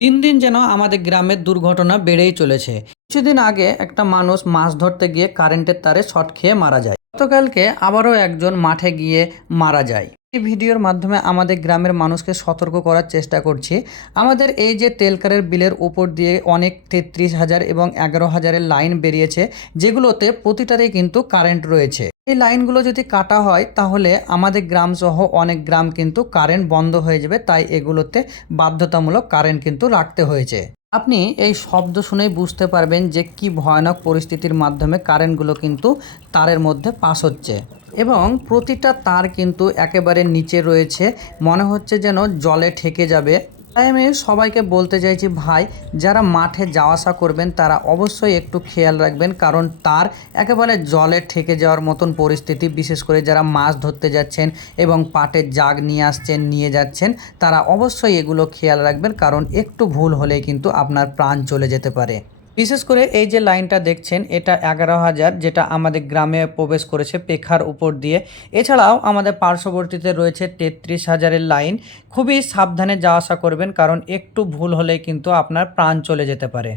দিন দিন যেন আমাদের গ্রামের দুর্ঘটনা বেড়েই চলেছে। কিছুদিন আগে একটা মানুষ মাছ ধরতে গিয়ে কারেন্টের তারে শর্ট খেয়ে মারা যায়। গতকালকে আবারও একজন মাঠে গিয়ে মারা যায়। এই ভিডিওর মাধ্যমে আমাদের গ্রামের মানুষকে সতর্ক করার চেষ্টা করছি। আমাদের এই যে তেলকারের বিলের উপর দিয়ে অনেক 33,000 এবং 11,000-এর লাইন বেরিয়েছে, যেগুলোতে প্রতিটাতেই কিন্তু কারেন্ট রয়েছে। এই লাইনগুলো যদি কাটা হয় তাহলে আমাদের গ্রাম সহ অনেক গ্রাম কিন্তু কারেন্ট বন্ধ হয়ে যাবে, তাই এগুলোতে বাধ্যতামূলক কারেন্ট কিন্তু রাখতে হয়েছে। আপনি এই শব্দ শুনেই বুঝতে পারবেন যে কি ভয়ানক পরিস্থিতির মাধ্যমে কারেন্টগুলো কিন্তু তারের মধ্যে পাস হচ্ছে এবং প্রতিটা তার কিন্তু একেবারে নিচে রয়েছে, মনে হচ্ছে যেন জলে ঠেকে যাবে। তাই আমি সবাইকে বলতে চাইছি, ভাই যারা মাঠে যাওয়া আসা করবেন তারা অবশ্যই একটু খেয়াল রাখবেন, কারণ তার একেবারে জলে ঠেকে যাওয়ার মতন পরিস্থিতি। বিশেষ করে যারা মাছ ধরতে যাচ্ছেন এবং পাটের জাগ নিয়ে আসছেন, নিয়ে যাচ্ছেন, তারা অবশ্যই এগুলো খেয়াল রাখবেন, কারণ একটু ভুল হলেই কিন্তু আপনার প্রাণ চলে যেতে পারে। বিশেষ করে এই যে লাইনটা দেখছেন, এটা 11,000, যেটা আমাদের গ্রামে প্রবেশ করেছে পেখার উপর দিয়ে। এছাড়াও আমাদের পার্শ্ববর্তীতে রয়েছে 33,000-এর লাইন। খুবই সাবধানে যাওয়া আসা করবেন, কারণ একটু ভুল হলেই কিন্তু আপনার প্রাণ চলে যেতে পারে।